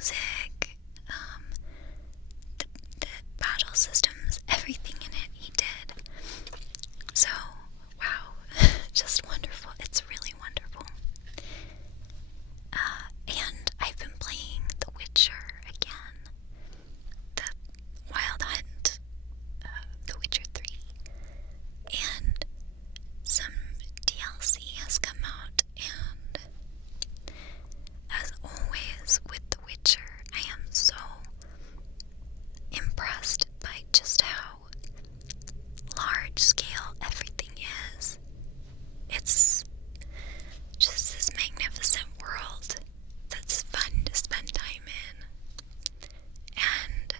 music, the battle systems, everything in it he did. So, wow, just wonderful. It's really wonderful. And I've been playing The Witcher again. The Wild Hunt, The Witcher 3. And some DLC has come out, and as always with The Witcher, I am so impressed by just how large scale everything is. It's just this magnificent world that's fun to spend time in. And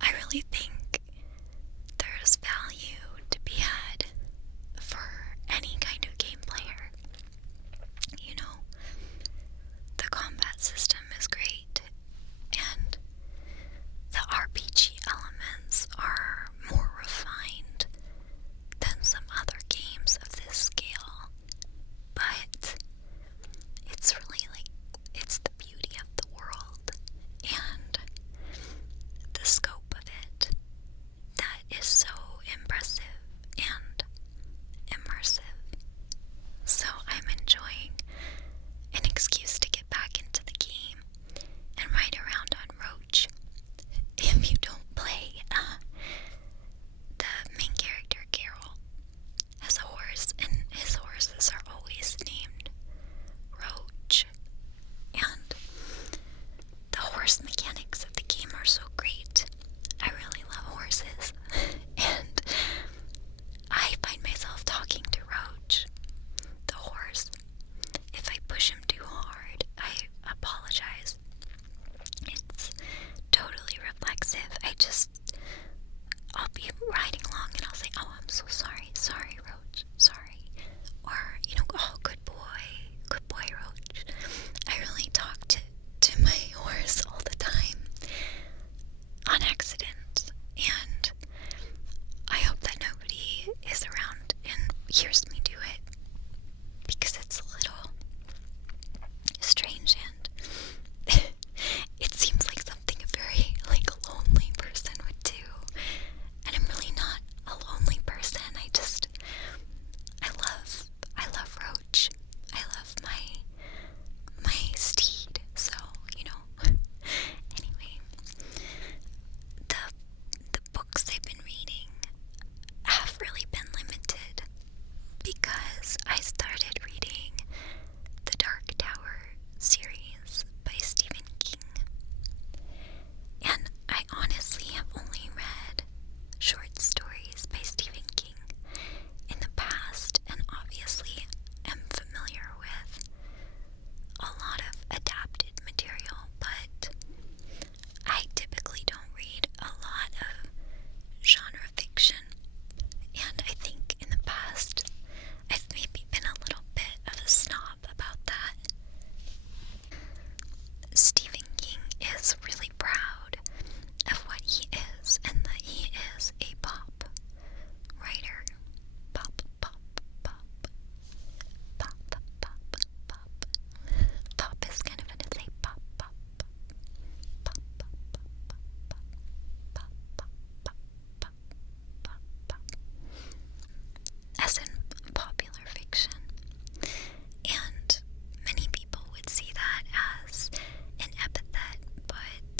I really think there's value to be had for any kind of game player. You know, the combat system is great, and the RPG elements are more refined than some other games of this scale, but it's really it's the beauty of the world and the scope of it that is so impressive and immersive. So I'm enjoying an excuse to get back into the game and ride around on Roach. If you don't play, the main character, Carol, has a horse, and his horses are always named Roach. And the horse mechanics of the game are so great. I really love horses. And I find myself talking to Roach, the horse. If I push him too hard, I apologize. It's totally reflexive. I'll be riding along and I'll say, oh, I'm so sorry, Roach, sorry. Or, oh, good boy, Roach. I really talk to my horse all the time, on accident, and I hope that nobody is around and hears me do it, because it's a little strange, and it seems like something a very, lonely person would do, and I'm really not a lonely person. I love Roach. I love my steed, so, anyway, the books I've been reading have really been limited, because I started reading the Dark Tower series by Stephen King, and I honestly have only read short stories by Stephen King in the past, and obviously am familiar with a lot of adapted material, but I typically don't read a lot of genre fiction, and I think in the past I've maybe been a little bit of a snob about that. Stephen King is really proud of what he is, and that he is a pop writer. Pop, pop, pop. Pop, pop, pop, pop. Pop is kind of gonna say pop, pop, pop, pop, pop, pop, pop, pop, pop, pop, pop. As in popular fiction. And many people would see that as an epithet, but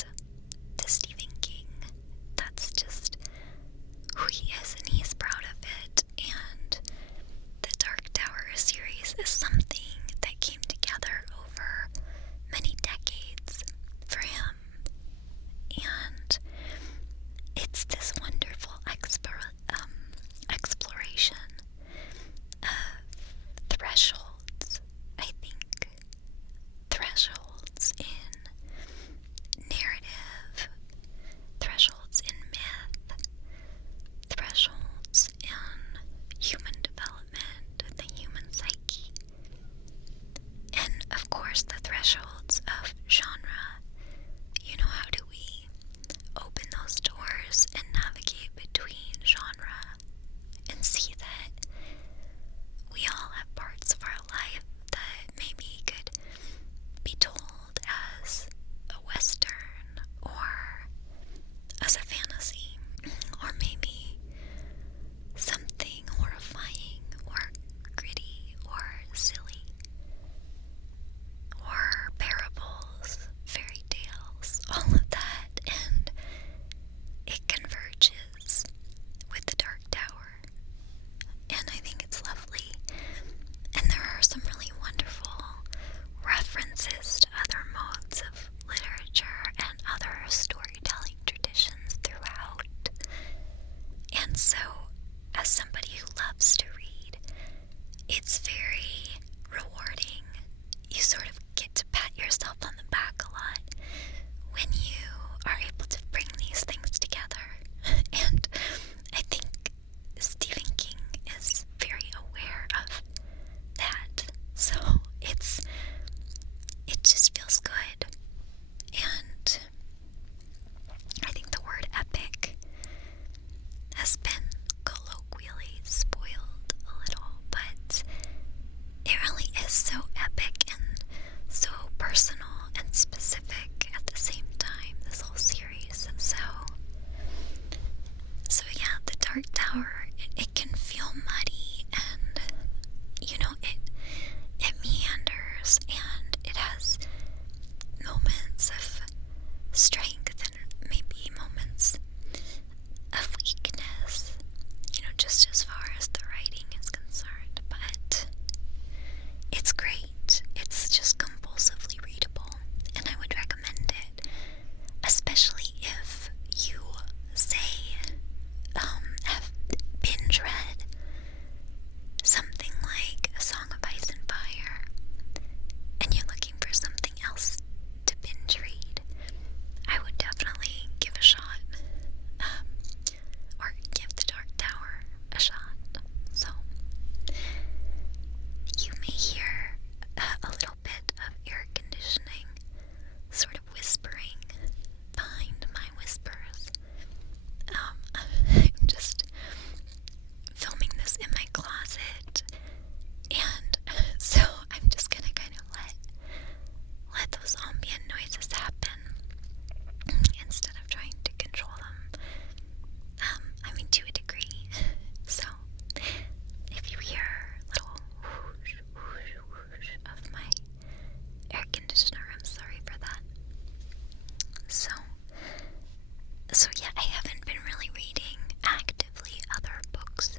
So yeah, I haven't been really reading actively other books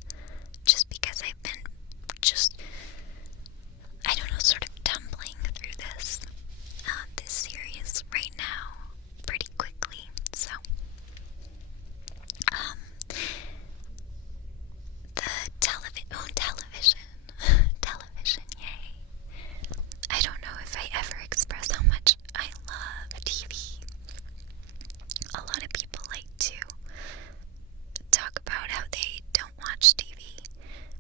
just because I've been just, I don't know, sort of tumbling through this series right now pretty quickly. So the television, yay. I don't know if I ever express how much I love TV. A lot of people like to talk about how they don't watch TV,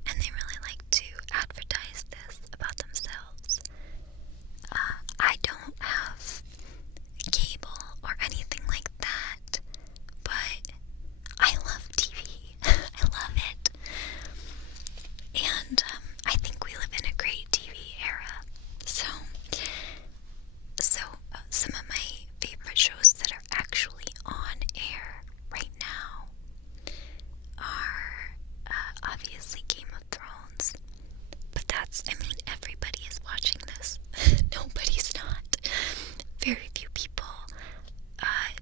and they really like to advertise this about themselves. I don't have cable or anything like that, but I love TV. I love it. And I think we live in a great TV era. So some of my favorite shows that are actually on air right now are obviously Game of Thrones. But that's, I mean, everybody is watching this. Nobody's not. Very few people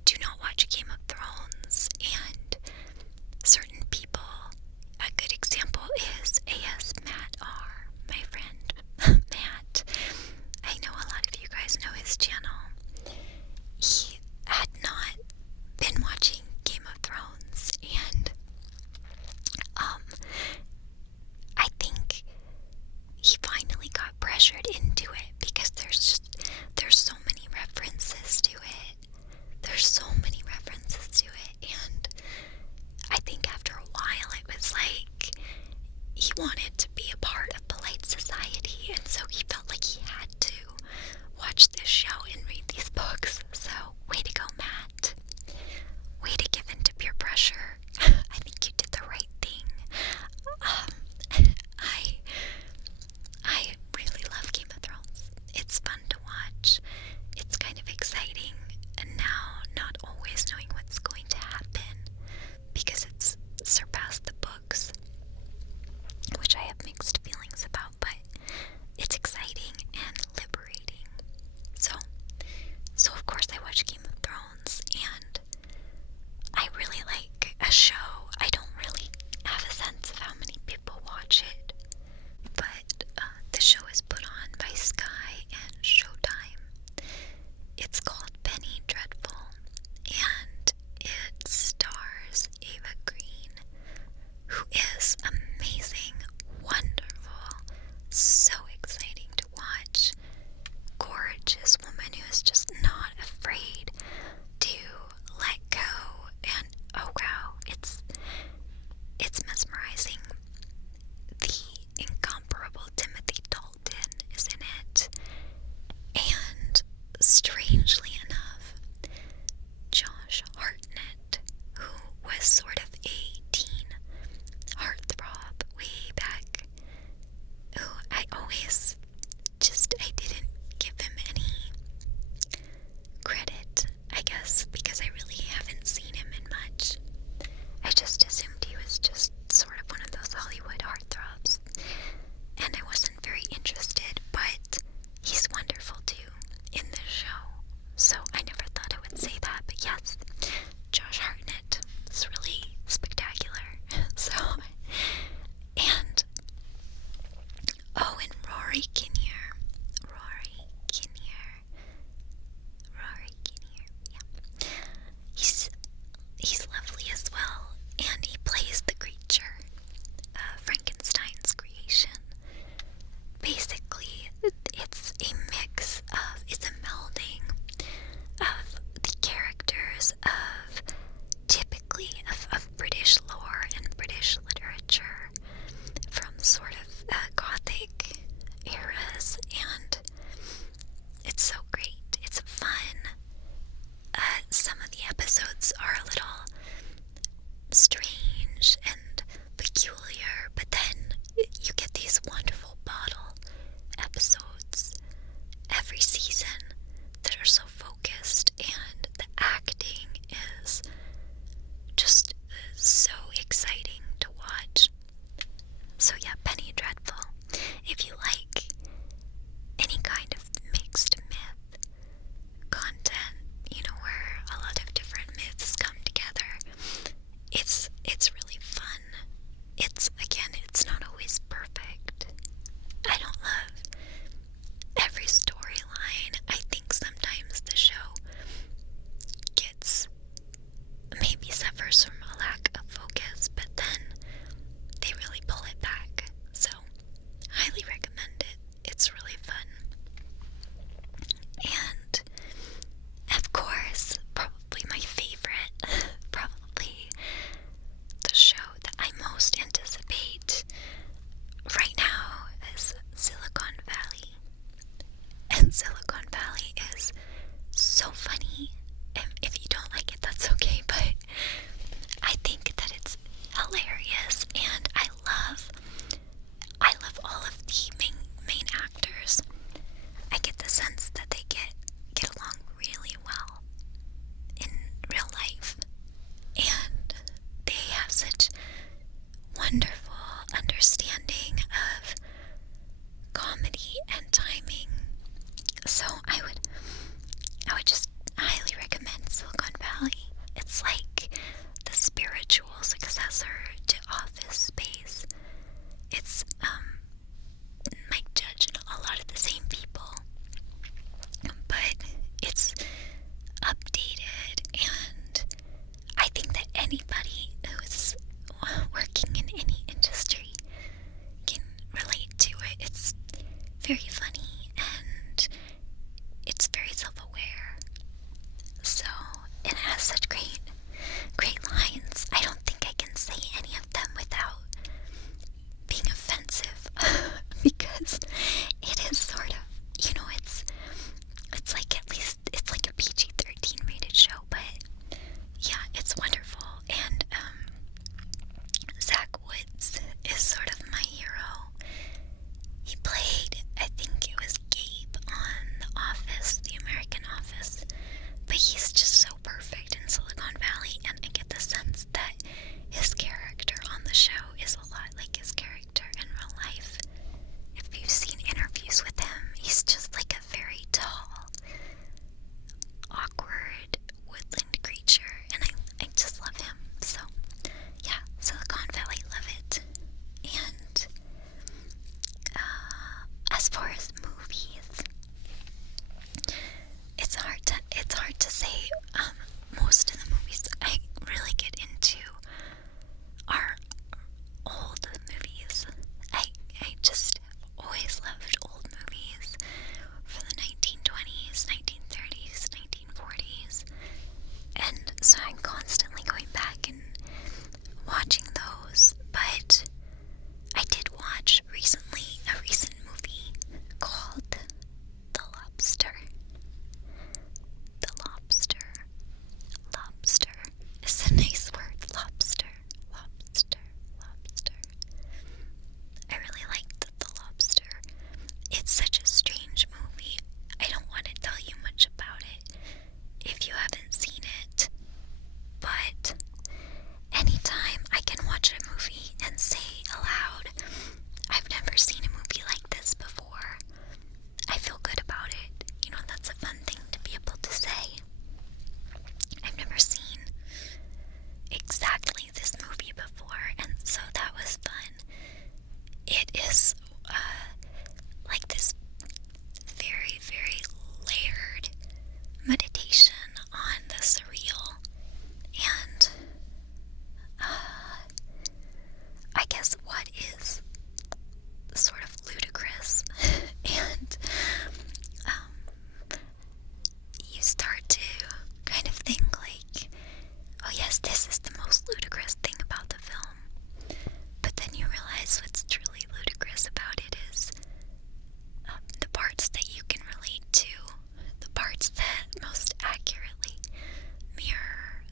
do not watch Game of Thrones, and certain people, a good example is AS Matt R, my friend Matt. I know a lot of you guys know his channel. He had not been watching Game of Thrones, and I think he finally got pressured into it because there's so many references to it. There's so many references to it, and I think after a while it was like he wanted to be a part of polite society, and so he felt like he had to watch this show and read these books. So, way to go, Matt. Way to give in to peer pressure. I think you did the right thing. I really love Game of Thrones. It's fun to watch. It's kind of exciting, and now not always knowing what's going to happen because it's surpassed the books, which I have mixed feelings about, but it's exciting and liberating. So of course I watch Game of Thrones, and I really like a show. I don't really have a sense of how many people watch it, but the show is put on by Sky and Showtime. It's called Penny Dreadful, and it stars Ava Green, who is amazing, wonderful, so exciting to watch. Gorgeous woman who is just not afraid to let go, and oh wow, it's mesmerizing. The incomparable Timothy Dalton is in it, and strangely enough, Josh Hartnett, who was sort of a teen heartthrob way back, who I didn't give him any credit, I guess, because I really haven't seen him in much. I just assumed he was just sort of one of those Hollywood heartthrobs, and I wasn't very interested, but he's wonderful too in this show, so I never thought I would say that, but yes, Josh Hartnett is really spectacular. So, and Rory Kinnear, yeah. He's lovely as well, and he plays the creature, Frankenstein's creation. Basically, it's a melding of the characters of British lore and British literature from sort of Gothic eras, and it's so great. It's fun. Some of the episodes are a little strange and peculiar, but then you get these wonderful bottle episodes every season that are so focused, and the acting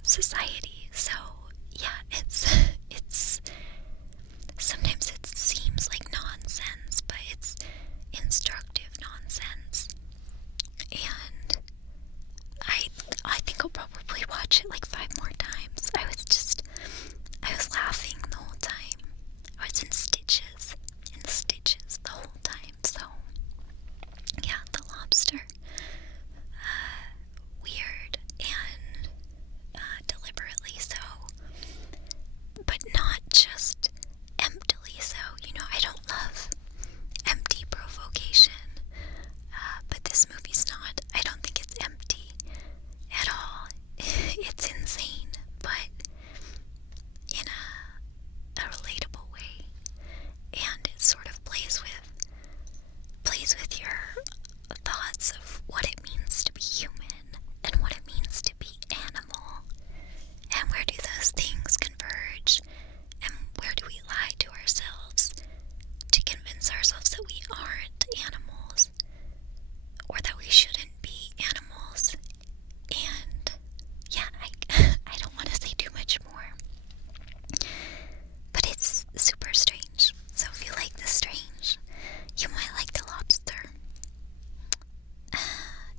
society. So yeah, it's sometimes it seems like nonsense, but it's instructive nonsense. And I think I'll probably watch it like 5 more times. I was laughing the whole time. I was in stitches the whole time. So yeah, The Lobster. Weird and deliberately so, but not just emptily so. You know, I don't love empty provocation, but this movie's not. I don't think it's empty at all. It's insane, but in a relatable way, and it sort of plays with your thoughts of what it means to be human and what it means to be animal, and where do those things converge, and where do we lie to ourselves to convince ourselves that we aren't animals, or that we shouldn't be animals. And yeah, I don't want to say too much more, but it's super strange. So if you like the strange, you might like The Lobster.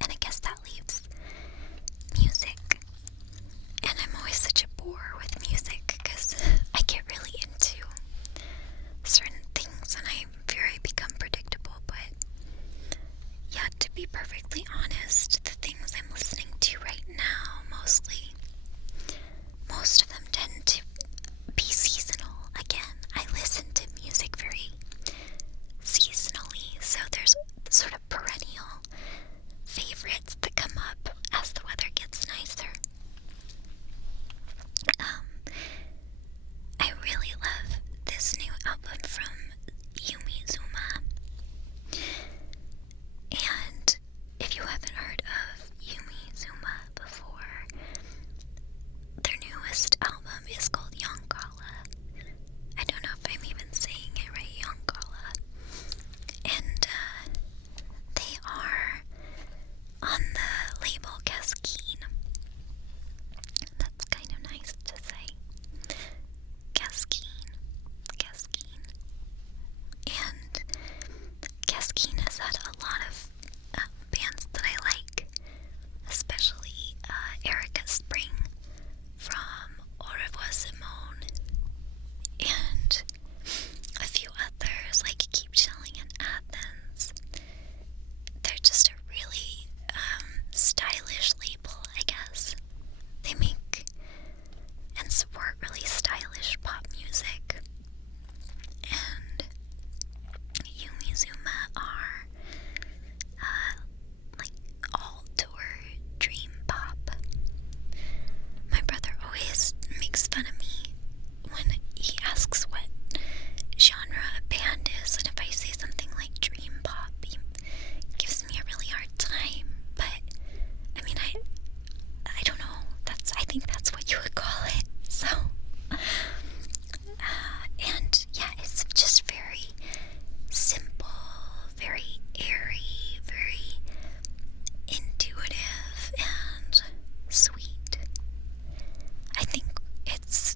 And I guess that leaves music. And I'm always such a bore with music because I get really into certain things and I become predictable. But yeah, to be perfectly honest, the things I'm listening to right now, most of them tend to be seasonal. Again, I listen to music very seasonally, so there's sort of perennial favorites that come up as the weather gets nicer. I really love this new album from Yumi Zuma. And if you haven't heard of Yumi Zuma before, their newest album is called Yonkala. I don't know if I'm even saying it right, Yonkala. And they are on the label Cascine. That's kind of nice to say. Cascine. And Cascine has had a lot of bands that I like, especially Erica Spring from Au revoir Simone, and a few others like Keep Chilling in Athens. They're just a really stylish label, I guess. They make and support really stylish pop music. And Yumi Zuma are like alt or dream pop. My brother always makes fun of me when he asks what genre a band is, and if I say something like dream pop, he gives me a really hard time. But I mean, I don't know. I think that's what you would call it. So, and yeah, it's just very simple, very airy, very intuitive and sweet. I think it's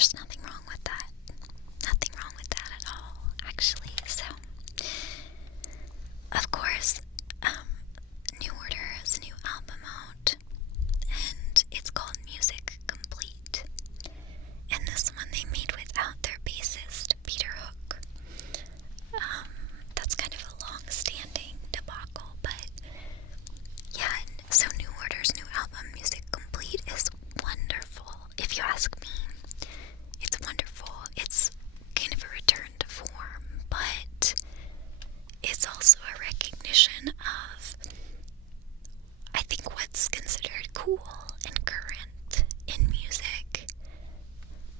there's nothing wrong with that. Nothing wrong with that at all, actually. So, of course, New Order has a new album out, and it's called Music Complete. And this one they made without their bassist, Peter Hook. That's kind of a long-standing debacle, but yeah, so New Order's new album, Music Complete, is wonderful. If you ask me, it's wonderful. It's kind of a return to form, but it's also a recognition of, I think, what's considered cool and current in music.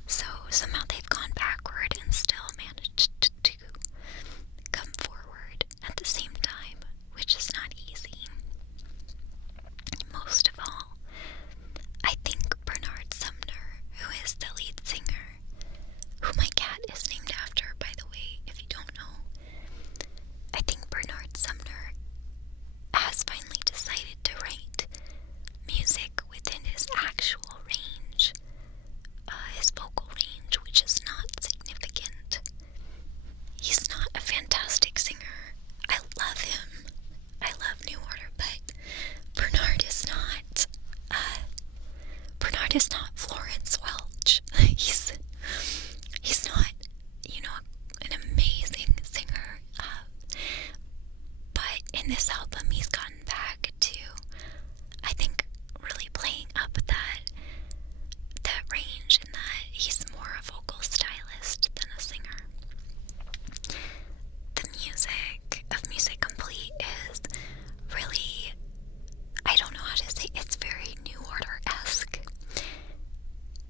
So somehow they've gone backward and still managed to come forward at the same time, which is not easy. Most of all, I think Bernard Sumner, who is the lead singer, who my cat is named after, by the way, if you don't know, I think Bernard Sumner has finally decided to write music within his actual range, his vocal range, which is not significant. He's not a fantastic singer. I love him. I love New Order, but Bernard is not. Bernard is not Florence Welch. He's not, an amazing singer. But in this album, he's gotten back to, I think, really playing up that range, in that he's more a vocal stylist than a singer. The music of Music Complete is really, I don't know how to say, it's very New Order-esque.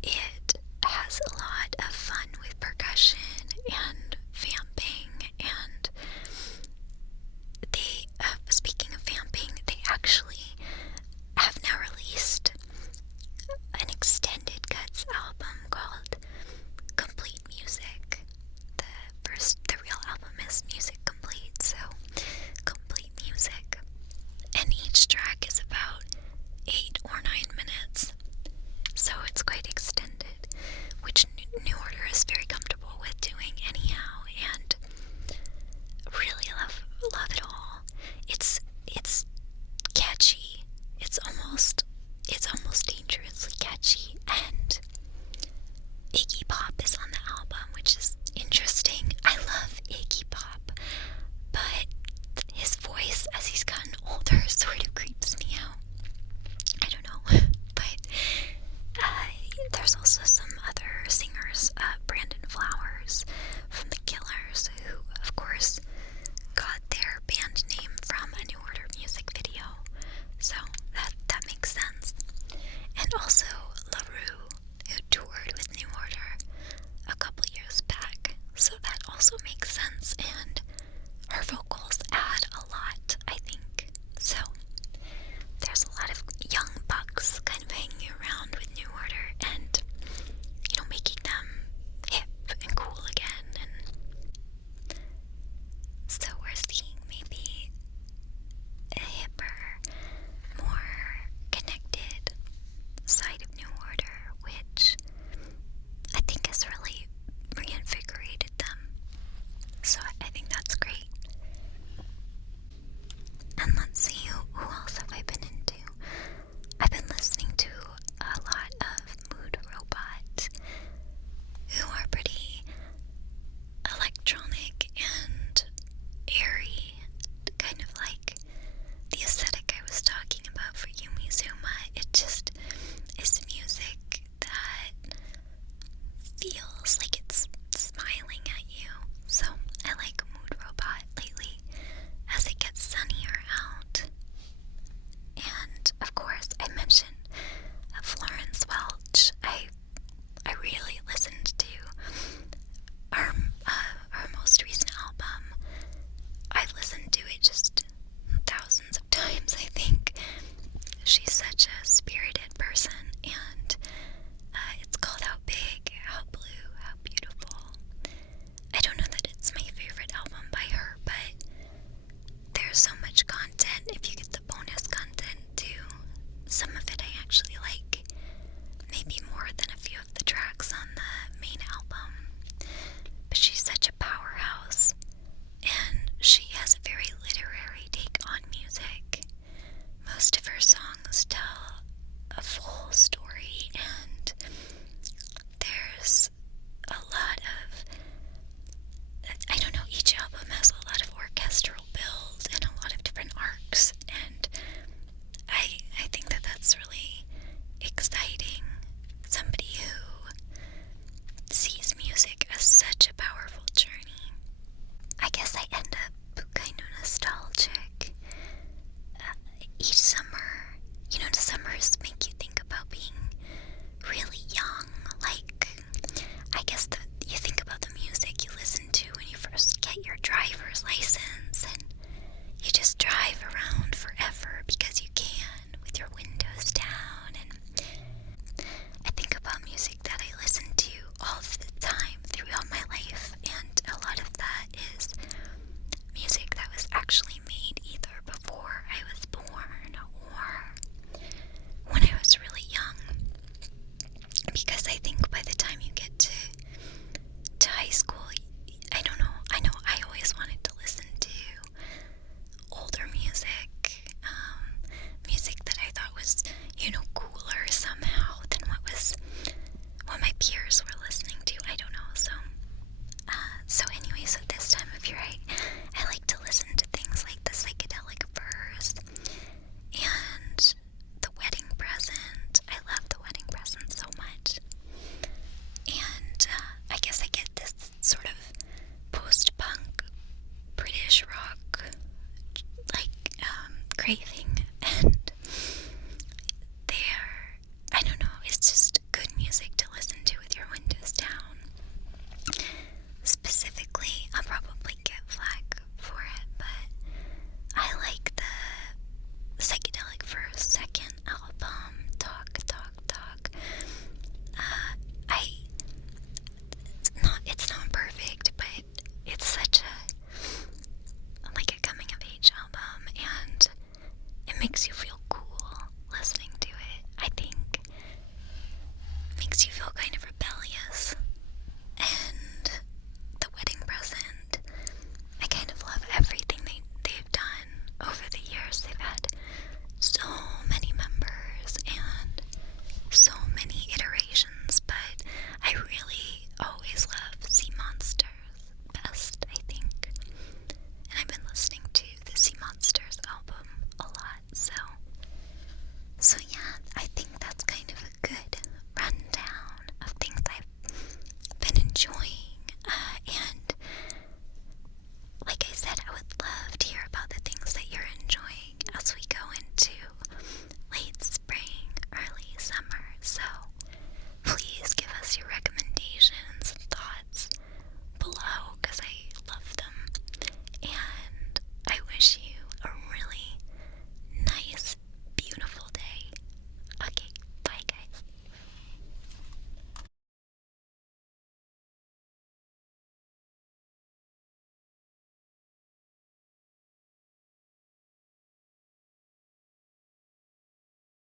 It has a lot of fun with percussion and vamping, and they, speaking of vamping, they actually have now released an extended cuts album called Complete Music. The real album is Music Complete, so Complete Music. And each track is about 8 or 9 minutes, so it's quite extended, which New Order is very comfortable with doing anyhow, and really love it all. It's catchy. It's almost dangerously catchy, and Iggy Pop is on the album, which is interesting. I love Iggy Pop, but his voice as he's gotten older sort of creeps me out. I don't know, but there's also some other singers, Brandon Flowers from The Killers, who, of course, got their band name from a New Order music video, so that makes sense. And also LaRue, who toured with New Order a couple years back, so that also makes sense, and her vocals add a lot, I think. So there's a lot of young bucks kind of hanging around with New Order and, making them hip and cool again. And so we're seeing maybe a hipper, more connected side of New Order, which I think has really reinvigorated them. So I think that's great. And let's see, who else have I been into? I've been listening to a lot of Mood Robot, who are pretty electronic and airy, kind of like the aesthetic I was talking about for Yumi Zuma. It just is music that feels like it's smiling at you. So I like Mood Robot lately as it gets sunnier out. And of course, I mentioned Florence Welch. I really listened to her most recent album. I've listened to it just thousands of times, I think. She's such a spirited person, and it's called How Big, How Blue, How Beautiful. I don't know that it's my favorite album by her, but there's so much content. If you get the bonus content too, some of it I actually like, maybe more than a few of the tracks on the main that's really exciting. Somebody who sees music as such a powerful journey. I guess I end up kind of nostalgic. Each summer, the summers make